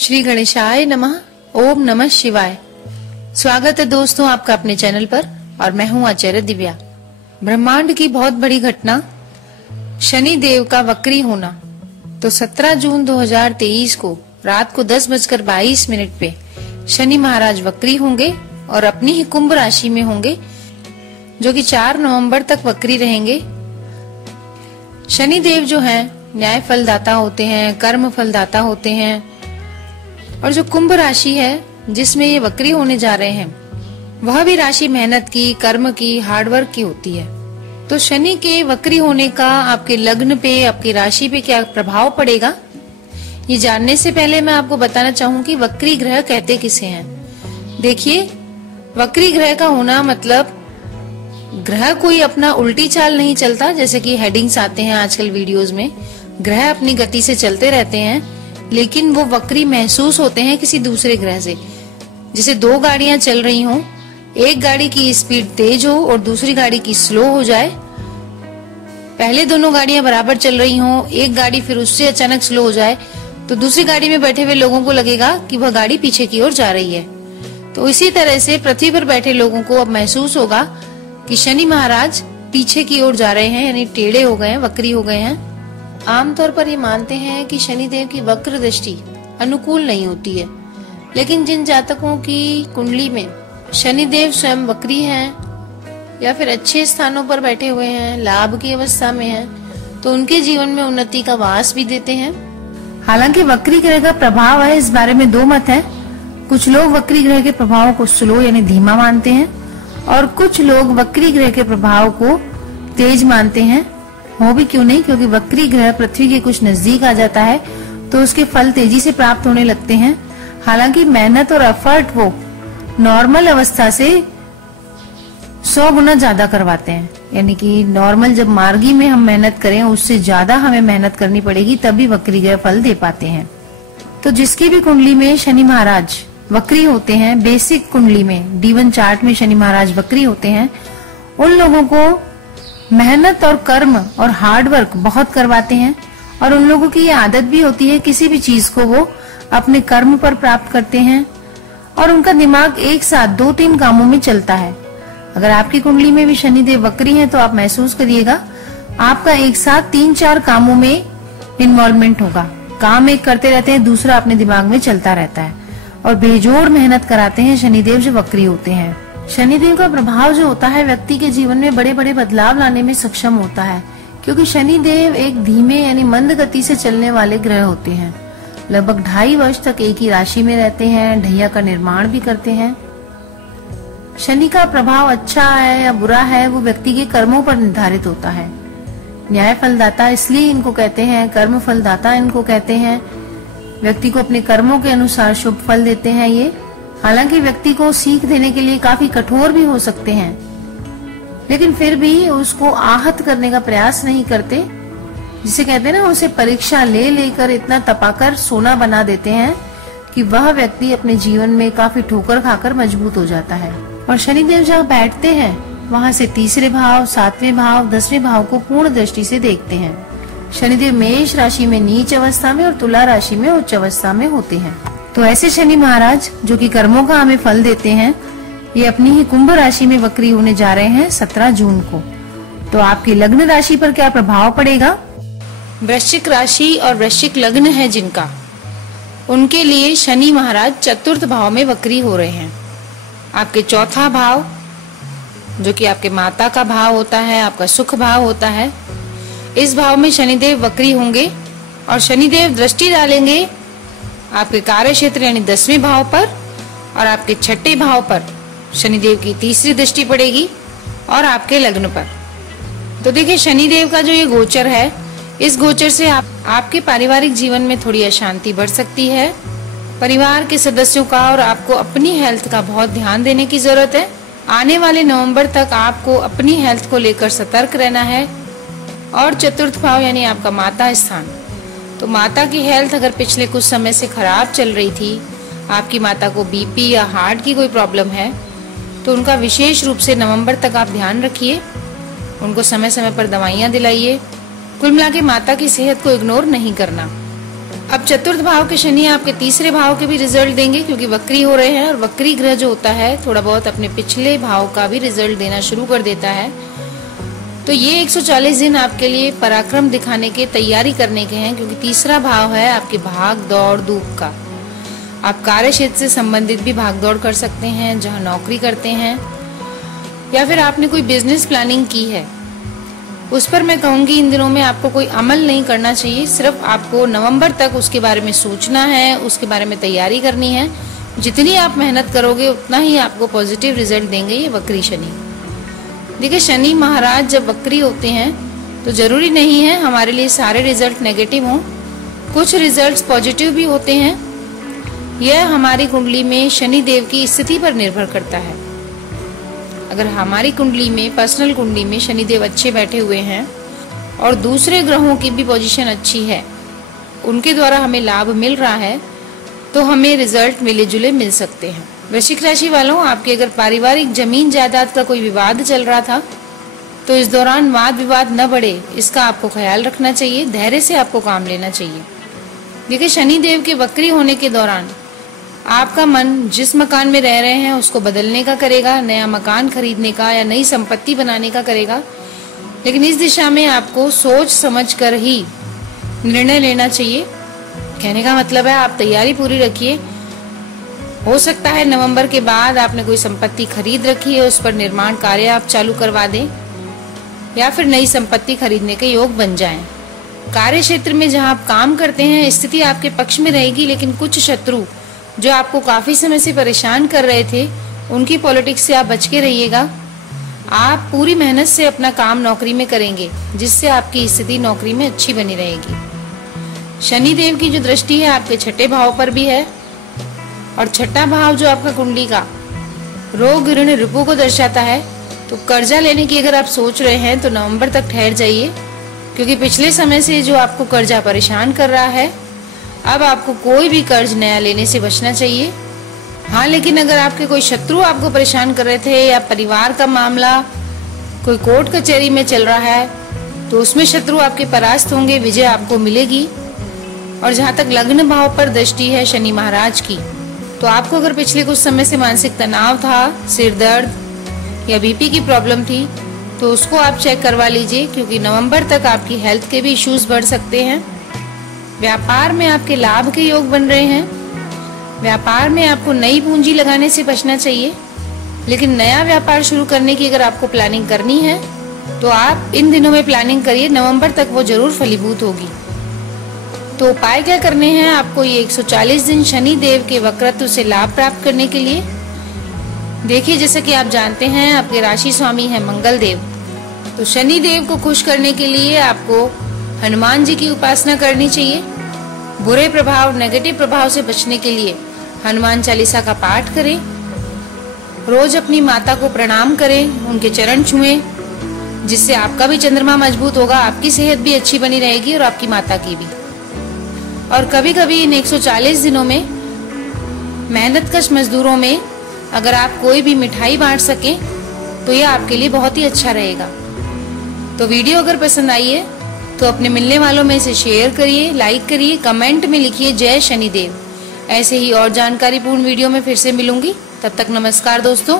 श्री गणेशाय नमः। ओम नमः शिवाय। स्वागत है दोस्तों आपका अपने चैनल पर और मैं हूं आचार्य दिव्या। ब्रह्मांड की बहुत बड़ी घटना शनि देव का वक्री होना। तो 17 जून 2023 को रात को 10:22 पे शनि महाराज वक्री होंगे और अपनी ही कुंभ राशि में होंगे, जो कि 4 नवंबर तक वक्री रहेंगे। शनि देव जो हैं न्याय फलदाता होते हैं, कर्म फलदाता होते हैं, और जो कुंभ राशि है जिसमें ये वक्री होने जा रहे हैं वह भी राशि मेहनत की, कर्म की, हार्डवर्क की होती है। तो शनि के वक्री होने का आपके लग्न पे, आपकी राशि पे क्या प्रभाव पड़ेगा, ये जानने से पहले मैं आपको बताना चाहूँ कि वक्री ग्रह कहते किसे हैं। देखिए, वक्री ग्रह का होना मतलब ग्रह कोई अपना उल्टी चाल नहीं चलता, जैसे कि हेडिंग्स आते हैं आजकल वीडियोस में। ग्रह अपनी गति से चलते रहते हैं, लेकिन वो वक्री महसूस होते हैं किसी दूसरे ग्रह से। जैसे 2 गाड़ियां चल रही हों, एक गाड़ी की स्पीड तेज हो और दूसरी गाड़ी की स्लो हो जाए। पहले दोनों गाड़ियां बराबर चल रही हों, एक गाड़ी फिर उससे अचानक स्लो हो जाए, तो दूसरी गाड़ी में बैठे हुए लोगों को लगेगा कि वह गाड़ी पीछे की ओर जा रही है। तो इसी तरह से पृथ्वी पर बैठे लोगों को अब महसूस होगा कि शनि महाराज पीछे की ओर जा रहे हैं, यानी टेढ़े हो गए हैं, वक्री हो गए हैं। आमतौर पर ये मानते हैं कि शनिदेव की वक्र दृष्टि अनुकूल नहीं होती है, लेकिन जिन जातकों की कुंडली में शनिदेव स्वयं वक्री हैं या फिर अच्छे स्थानों पर बैठे हुए हैं, लाभ की अवस्था में हैं, तो उनके जीवन में उन्नति का वास भी देते हैं। हालांकि वक्री ग्रह का प्रभाव है, इस बारे में 2 मत है। कुछ लोग वक्री ग्रह के प्रभाव को स्लो यानी धीमा मानते हैं और कुछ लोग वक्री ग्रह के प्रभाव को तेज मानते हैं। हो भी क्यों नहीं, क्योंकि वक्री ग्रह पृथ्वी के कुछ नजदीक आ जाता है तो उसके फल तेजी से प्राप्त होने लगते हैं। हालांकि मेहनत और एफर्ट वो नॉर्मल अवस्था से 100 गुना ज्यादा करवाते हैं, यानी कि नॉर्मल जब मार्गी में हम मेहनत करें उससे ज्यादा हमें मेहनत करनी पड़ेगी, तभी वक्री ग्रह फल दे पाते हैं। तो जिसकी भी कुंडली में शनि महाराज वक्री होते हैं, बेसिक कुंडली में D1 चार्ट में शनि महाराज वक्री होते हैं, उन लोगों को मेहनत और कर्म और हार्डवर्क बहुत करवाते हैं। और उन लोगों की ये आदत भी होती है, किसी भी चीज को वो अपने कर्म पर प्राप्त करते हैं और उनका दिमाग एक साथ 2-3 कामों में चलता है। अगर आपकी कुंडली में भी शनिदेव वक्री हैं तो आप महसूस करिएगा आपका एक साथ 3-4 कामों में इन्वॉल्वमेंट होगा। काम एक करते रहते हैं, दूसरा अपने दिमाग में चलता रहता है और बेजोड़ मेहनत कराते हैं शनिदेव जो वक्री होते हैं। शनिदेव का प्रभाव जो होता है व्यक्ति के जीवन में बड़े बड़े बदलाव लाने में सक्षम होता है, क्योंकि शनिदेव एक धीमे यानी मंद गति से चलने वाले ग्रह होते हैं। लगभग 2.5 वर्ष तक एक ही राशि में रहते हैं, ढैया का निर्माण भी करते हैं। शनि का प्रभाव अच्छा है या बुरा है वो व्यक्ति के कर्मों पर निर्धारित होता है। न्याय फलदाता इसलिए इनको कहते हैं, कर्म फलदाता इनको कहते हैं। व्यक्ति को अपने कर्मों के अनुसार शुभ फल देते हैं ये। हालांकि व्यक्ति को सीख देने के लिए काफी कठोर भी हो सकते हैं, लेकिन फिर भी उसको आहत करने का प्रयास नहीं करते। जिसे कहते हैं ना, उसे परीक्षा ले लेकर इतना तपाकर सोना बना देते हैं कि वह व्यक्ति अपने जीवन में काफी ठोकर खाकर मजबूत हो जाता है। और शनिदेव जहाँ बैठते हैं वहां से 3रे भाव, 7वें भाव, 10वें भाव को पूर्ण दृष्टि से देखते हैं। शनिदेव मेष राशि में नीच अवस्था में और तुला राशि में उच्च अवस्था में होते हैं। तो ऐसे शनि महाराज जो कि कर्मों का हमें फल देते हैं, ये अपनी ही कुंभ राशि में वक्री होने जा रहे हैं 17 जून को। तो आपकी लग्न राशि पर क्या प्रभाव पड़ेगा? वृश्चिक राशि और वृश्चिक लग्न है जिनका, उनके लिए शनि महाराज 4th भाव में वक्री हो रहे हैं। आपके 4था भाव जो कि आपके माता का भाव होता है, आपका सुख भाव होता है, इस भाव में शनिदेव वक्री होंगे और शनिदेव दृष्टि डालेंगे आपके कार्य क्षेत्र यानी 10वें भाव पर, और आपके 6ठे भाव पर शनिदेव की 3री दृष्टि पड़ेगी और आपके लग्न पर। तो देखिए, शनिदेव का जो ये गोचर है, इस गोचर से आपके पारिवारिक जीवन में थोड़ी अशांति बढ़ सकती है। परिवार के सदस्यों का और आपको अपनी हेल्थ का बहुत ध्यान देने की जरूरत है। आने वाले नवंबर तक आपको अपनी हेल्थ को लेकर सतर्क रहना है। और 4th भाव यानी आपका माता स्थान, तो माता की हेल्थ अगर पिछले कुछ समय से खराब चल रही थी, आपकी माता को बीपी या हार्ट की कोई प्रॉब्लम है, तो उनका विशेष रूप से नवंबर तक आप ध्यान रखिए। उनको समय समय पर दवाइयाँ दिलाइए। कुल मिला के माता की सेहत को इग्नोर नहीं करना। अब चतुर्थ भाव के शनि आपके तीसरे भाव के भी रिजल्ट देंगे, क्योंकि वक्री हो रहे हैं और वक्री ग्रह जो होता है थोड़ा बहुत अपने पिछले भाव का भी रिजल्ट देना शुरू कर देता है। तो ये 140 दिन आपके लिए पराक्रम दिखाने के, तैयारी करने के हैं, क्योंकि तीसरा भाव है आपके भाग दौड़ धूप का। आप कार्य क्षेत्र से संबंधित भी भाग दौड़ कर सकते हैं, जहां नौकरी करते हैं या फिर आपने कोई बिजनेस प्लानिंग की है, उस पर मैं कहूंगी इन दिनों में आपको कोई अमल नहीं करना चाहिए। सिर्फ आपको नवंबर तक उसके बारे में सोचना है, उसके बारे में तैयारी करनी है। जितनी आप मेहनत करोगे उतना ही आपको पॉजिटिव रिजल्ट देंगे ये वक्री शनि। देखिए, शनि महाराज जब वक्री होते हैं तो जरूरी नहीं है हमारे लिए सारे रिजल्ट नेगेटिव हों, कुछ रिजल्ट पॉजिटिव भी होते हैं। यह हमारी कुंडली में शनि देव की स्थिति पर निर्भर करता है। अगर हमारी कुंडली में, पर्सनल कुंडली में शनि देव अच्छे बैठे हुए हैं और दूसरे ग्रहों की भी पोजीशन अच्छी है, उनके द्वारा हमें लाभ मिल रहा है, तो हमें रिजल्ट मिले जुले मिल सकते हैं। वृश्चिक राशि वालों, आपके अगर पारिवारिक जमीन जायदाद का कोई विवाद चल रहा था तो इस दौरान वाद विवाद न बढ़े, इसका आपको ख्याल रखना चाहिए। धैर्य से आपको काम लेना चाहिए। देखिए, शनि देव के वक्री होने के दौरान आपका मन जिस मकान में रह रहे हैं उसको बदलने का करेगा, नया मकान खरीदने का या नई संपत्ति बनाने का करेगा। लेकिन इस दिशा में आपको सोच समझ कर ही निर्णय लेना चाहिए। कहने का मतलब है आप तैयारी पूरी रखिए। हो सकता है नवंबर के बाद आपने कोई संपत्ति खरीद रखी है, उस पर निर्माण कार्य आप चालू करवा दें या फिर नई संपत्ति खरीदने के योग बन जाएं। कार्य क्षेत्र में जहां आप काम करते हैं स्थिति आपके पक्ष में रहेगी, लेकिन कुछ शत्रु जो आपको काफी समय से परेशान कर रहे थे, उनकी पॉलिटिक्स से आप बच के रहिएगा। आप पूरी मेहनत से अपना काम नौकरी में करेंगे, जिससे आपकी स्थिति नौकरी में अच्छी बनी रहेगी। शनि देव की जो दृष्टि है आपके छठे भाव पर भी है, और छठा भाव जो आपका कुंडली का रोग ऋण रिपु को दर्शाता है। तो कर्जा लेने की अगर आप सोच रहे हैं तो नवंबर तक ठहर जाइए, क्योंकि पिछले समय से जो आपको कर्जा परेशान कर रहा है, अब आपको कोई भी कर्ज नया लेने से बचना चाहिए। हाँ, लेकिन अगर आपके कोई शत्रु आपको परेशान कर रहे थे या परिवार का मामला कोई कोर्ट कचहरी में चल रहा है, तो उसमें शत्रु आपके परास्त होंगे, विजय आपको मिलेगी। और जहाँ तक लग्न भाव पर दृष्टि है शनि महाराज की, तो आपको अगर पिछले कुछ समय से मानसिक तनाव था, सिर दर्द या बीपी की प्रॉब्लम थी, तो उसको आप चेक करवा लीजिए, क्योंकि नवंबर तक आपकी हेल्थ के भी इश्यूज बढ़ सकते हैं। व्यापार में आपके लाभ के योग बन रहे हैं। व्यापार में आपको नई पूंजी लगाने से बचना चाहिए, लेकिन नया व्यापार शुरू करने की अगर आपको प्लानिंग करनी है तो आप इन दिनों में प्लानिंग करिए, नवंबर तक वो जरूर फलीभूत होगी। तो उपाय क्या करने हैं आपको ये 140 दिन शनि देव के वक्रत्व से लाभ प्राप्त करने के लिए? देखिए, जैसे कि आप जानते हैं आपके राशि स्वामी है मंगल देव, तो शनि देव को खुश करने के लिए आपको हनुमान जी की उपासना करनी चाहिए। बुरे प्रभाव, नेगेटिव प्रभाव से बचने के लिए हनुमान चालीसा का पाठ करें। रोज अपनी माता को प्रणाम करें, उनके चरण छुएं, जिससे आपका भी चंद्रमा मजबूत होगा, आपकी सेहत भी अच्छी बनी रहेगी और आपकी माता की भी। और कभी कभी इन 140 दिनों में मेहनतकश मजदूरों में अगर आप कोई भी मिठाई बांट सकें तो यह आपके लिए बहुत ही अच्छा रहेगा। तो वीडियो अगर पसंद आई है तो अपने मिलने वालों में इसे शेयर करिए, लाइक करिए, कमेंट में लिखिए जय शनिदेव। ऐसे ही और जानकारीपूर्ण वीडियो में फिर से मिलूंगी। तब तक नमस्कार दोस्तों।